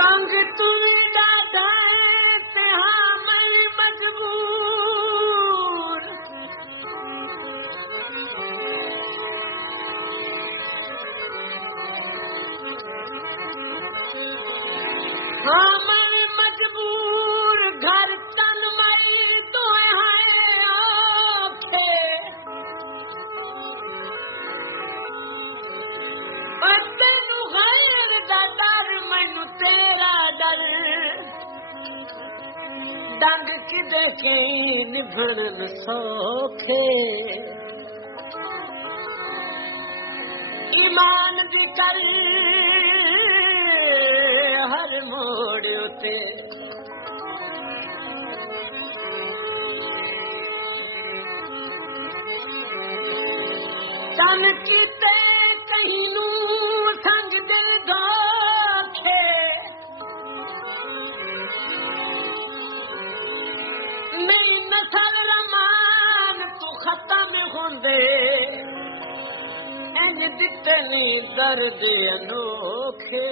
तंग तुमी ॾाढा ते हाँ मैं मजबूर हाँ मैं मजबूर घर तन मई तो है ओखे तेनू गैर दा डर मैनू तेरा डर डंग किदे कई निभण सौखे ईमान दी कर हर मोड़ उते तन किते कहीं नू संग दिल धोखे मेरी नसल रमान तू खत्म होंदे इंज दिते नहीं दर्द अनोखे